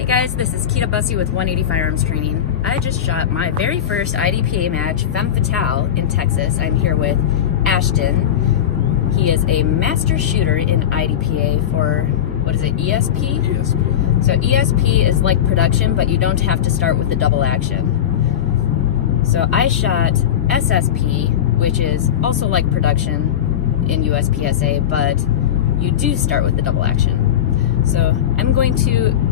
Hey guys, this is Keita Bussey with 180 Firearms Training. I just shot my very first IDPA match, Femme Fatale, in Texas. I'm here with Ashton. He is a master shooter in IDPA for, what is it, ESP? ESP. So ESP is like production, but you don't have to start with the double action. So I shot SSP, which is also like production in USPSA, but you do start with the double action. So I'm going to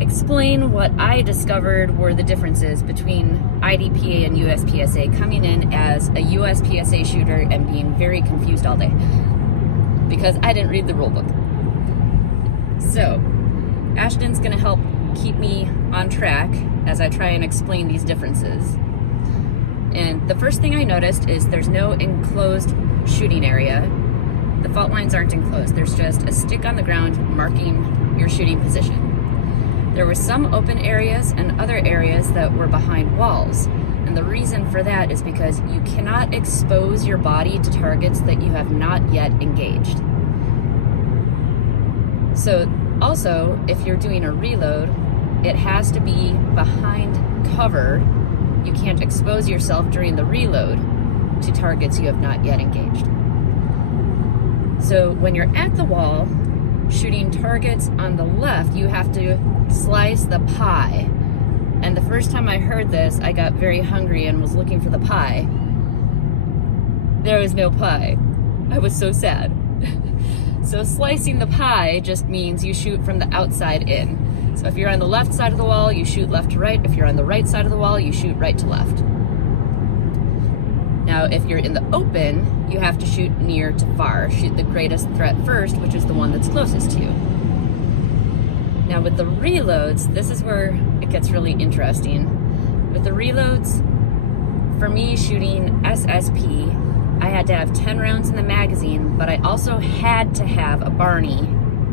explain what I discovered were the differences between IDPA and USPSA, coming in as a USPSA shooter and being very confused all day because I didn't read the rule book. So Ashton's gonna help keep me on track as I try and explain these differences. And the first thing I noticed is there's no enclosed shooting area. The fault lines aren't enclosed. There's just a stick on the ground marking your shooting position. There were some open areas and other areas that were behind walls. And the reason for that is because you cannot expose your body to targets that you have not yet engaged. So also, if you're doing a reload, it has to be behind cover. You can't expose yourself during the reload to targets you have not yet engaged. So when you're at the wall, shooting targets on the left, you have to slice the pie. And the first time I heard this, I got very hungry and was looking for the pie. There was no pie. I was so sad. So slicing the pie just means you shoot from the outside in. So if you're on the left side of the wall, you shoot left to right. If you're on the right side of the wall, you shoot right to left. Now, if you're in the open, you have to shoot near to far. Shoot the greatest threat first, which is the one that's closest to you. Now with the reloads, this is where it gets really interesting. With the reloads, for me shooting SSP, I had to have 10 rounds in the magazine, but I also had to have a Barney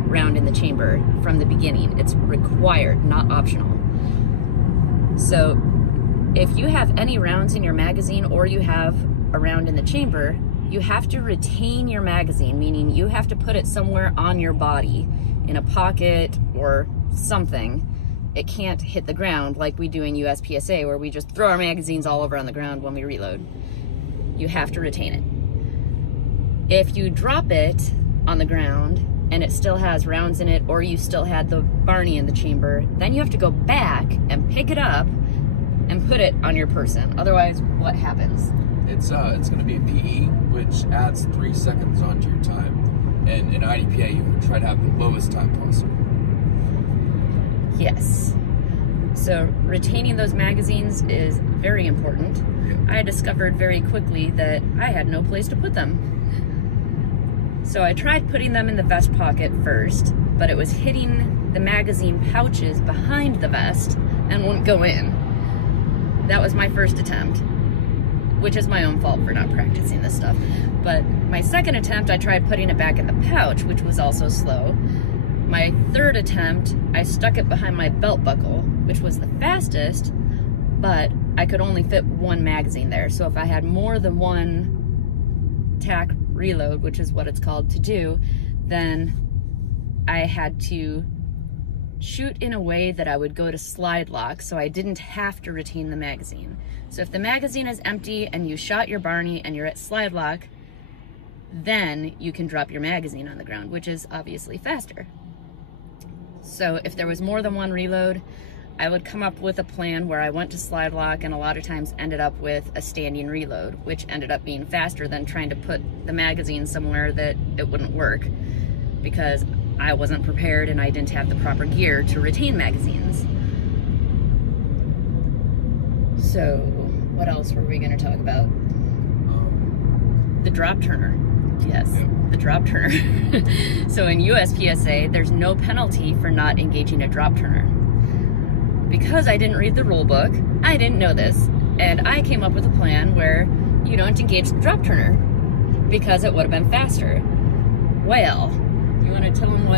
round in the chamber from the beginning. It's required, not optional. So if you have any rounds in your magazine or you have a round in the chamber, you have to retain your magazine, meaning you have to put it somewhere on your body, in a pocket or something. It can't hit the ground like we do in USPSA, where we just throw our magazines all over on the ground when we reload. You have to retain it. If you drop it on the ground and it still has rounds in it, or you still had the Barney in the chamber, then you have to go back and pick it up and put it on your person. Otherwise, what happens? It's going to be a PE, which adds 3 seconds onto your time. And in IDPA, you would try to have the lowest time possible. Yes. So retaining those magazines is very important. Yeah. I discovered very quickly that I had no place to put them. So I tried putting them in the vest pocket first, but it was hitting the magazine pouches behind the vest and wouldn't go in. That was my first attempt, which is my own fault for not practicing this stuff. But my second attempt, I tried putting it back in the pouch, which was also slow. My third attempt, I stuck it behind my belt buckle, which was the fastest, but I could only fit one magazine there. So if I had more than one tack reload, which is what it's called to do, then I had to shoot in a way that I would go to slide lock, so I didn't have to retain the magazine. So if the magazine is empty and you shot your Barney and you're at slide lock, then you can drop your magazine on the ground, which is obviously faster. So if there was more than one reload, I would come up with a plan where I went to slide lock and a lot of times ended up with a standing reload, which ended up being faster than trying to put the magazine somewhere that it wouldn't work because I wasn't prepared and I didn't have the proper gear to retain magazines. So what else were we going to talk about? The drop turner. Yes, the drop turner. So in USPSA, there's no penalty for not engaging a drop turner. Because I didn't read the rule book, I didn't know this, and I came up with a plan where you don't engage the drop turner because it would have been faster. Well, you want to tell them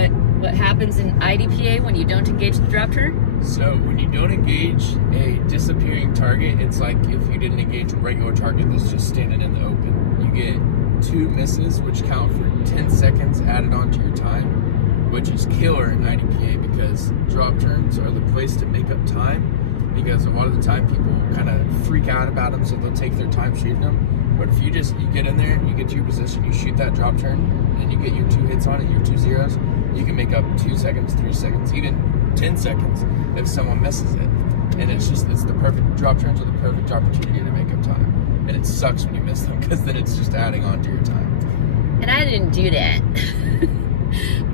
what happens in IDPA when you don't engage the drop turner? So when you don't engage a disappearing target, it's like if you didn't engage a regular target that's just standing in the open. You get 2 misses, which count for 10 seconds added onto your time. which is killer in IDPA because drop turns are the place to make up time. Because a lot of the time people kind of freak out about them, so they'll take their time shooting them. But if you get in there, you get to your position, you shoot that drop turn, and you get your 2 hits on it, your 2 zeros, you can make up 2 seconds, 3 seconds, even 10 seconds if someone misses it. And it's the perfect, drop turns are the perfect opportunity to make up time. And it sucks when you miss them, because then it's just adding on to your time. And I didn't do that.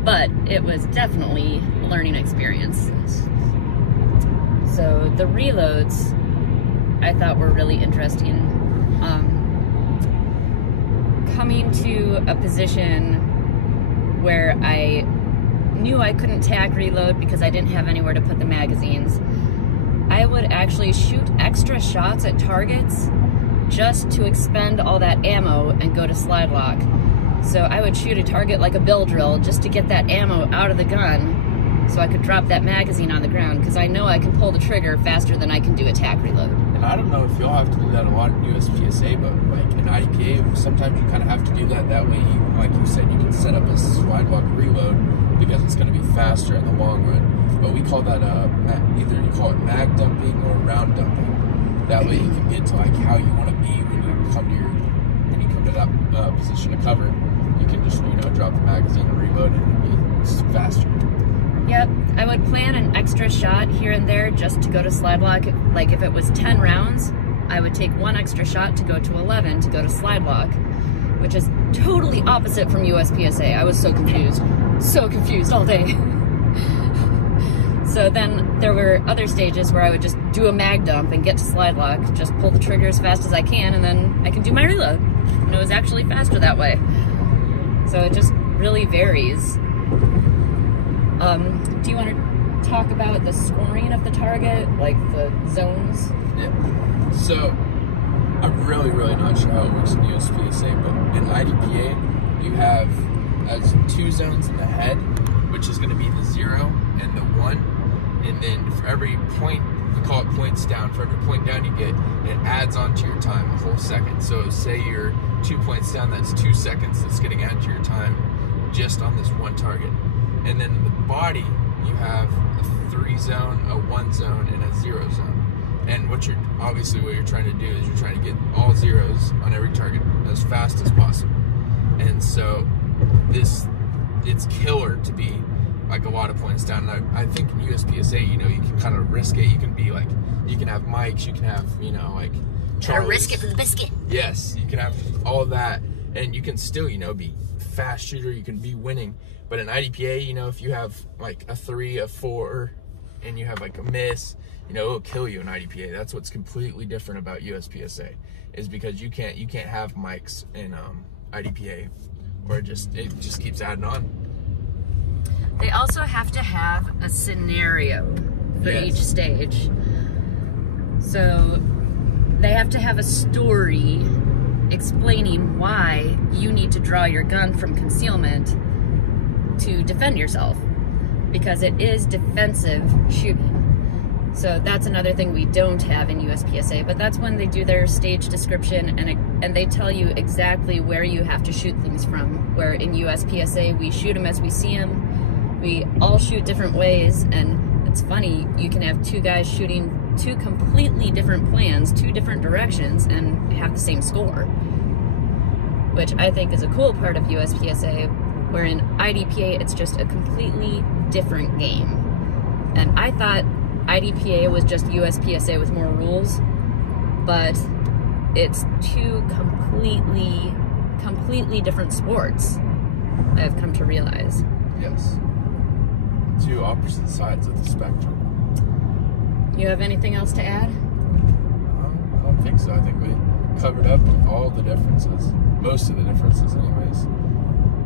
But it was definitely a learning experience. So the reloads I thought were really interesting. Coming to a position where I knew I couldn't tack reload because I didn't have anywhere to put the magazines, I would actually shoot extra shots at targets just to expend all that ammo and go to slide lock. So I would shoot a target like a bill drill just to get that ammo out of the gun so I could drop that magazine on the ground, because I know I can pull the trigger faster than I can do a tack reload. And I don't know if y'all have to do that a lot in USPSA, but like in IDPA, sometimes you kind of have to do that. That way, like you said, you can set up a slide lock reload because it's going to be faster in the long run. But we call that either you call it mag dumping or round dumping. That way you can get to like how you want to be when you come to that position of cover. You can just drop the magazine and reload it and it'll be faster. Yep, I would plan an extra shot here and there just to go to slide lock. Like if it was 10 rounds, I would take 1 extra shot to go to 11 to go to slide lock, which is totally opposite from USPSA. I was so confused all day. So then there were other stages where I would just do a mag dump and get to slide lock, just pull the trigger as fast as I can, and then I can do my reload. And it was actually faster that way. So it just really varies. Do you want to talk about the scoring of the target, like the zones? Yeah. So I'm really not sure how it works in USPSA, but in IDPA, you have 2 zones in the head, which is going to be the 0 and the 1. And then for every point, we call it points down. For every point down you get, it adds on to your time a whole second. So say you're 2 points down, that's 2 seconds that's getting added to your time just on this one target. And then in the body, you have a 3 zone, a 1 zone, and a 0 zone. And what you're trying to do is you're trying to get all zeros on every target as fast as possible. And so it's killer to be like a lot of points down. And I think in USPSA, you can kind of risk it. You can be like, you can have Mike's, you can have, like Charlie's. Gotta risk it for the biscuit. Yes, you can have all of that, and you can still, be fast shooter. You can be winning. But in IDPA, if you have like a 3, a 4, and you have like a miss, it'll kill you in IDPA. That's what's completely different about USPSA, is because you can't have mics in IDPA, or it just keeps adding on. They also have to have a scenario for each stage. So they have to have a story explaining why you need to draw your gun from concealment to defend yourself, because it is defensive shooting. So that's another thing we don't have in USPSA, but that's when they do their stage description and they tell you exactly where you have to shoot things from. Where in USPSA, we shoot them as we see them. We all shoot different ways, and it's funny, you can have 2 guys shooting 2 completely different plans, 2 different directions, and have the same score, which I think is a cool part of USPSA. Where in IDPA, it's just a completely different game. And I thought IDPA was just USPSA with more rules, but it's 2 completely different sports, I've come to realize. Yes. 2 opposite sides of the spectrum. You have anything else to add? I don't think so. I think we covered up all the differences. Most of the differences anyways.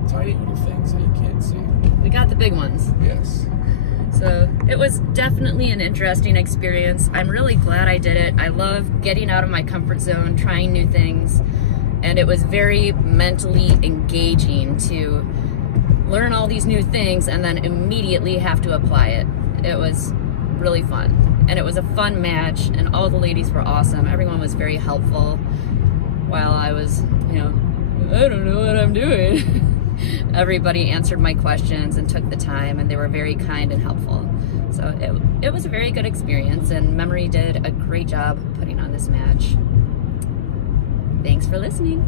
Tiny little things that you can't see. We got the big ones. Yes. So it was definitely an interesting experience. I'm really glad I did it. I love getting out of my comfort zone, trying new things, and it was very mentally engaging to learn all these new things and then immediately have to apply it. It was really fun, and it was a fun match, and all the ladies were awesome. Everyone was very helpful while I was, I don't know what I'm doing. everybody answered my questions and took the time, and they were very kind and helpful. So it was a very good experience, and Memory did a great job putting on this match. Thanks for listening.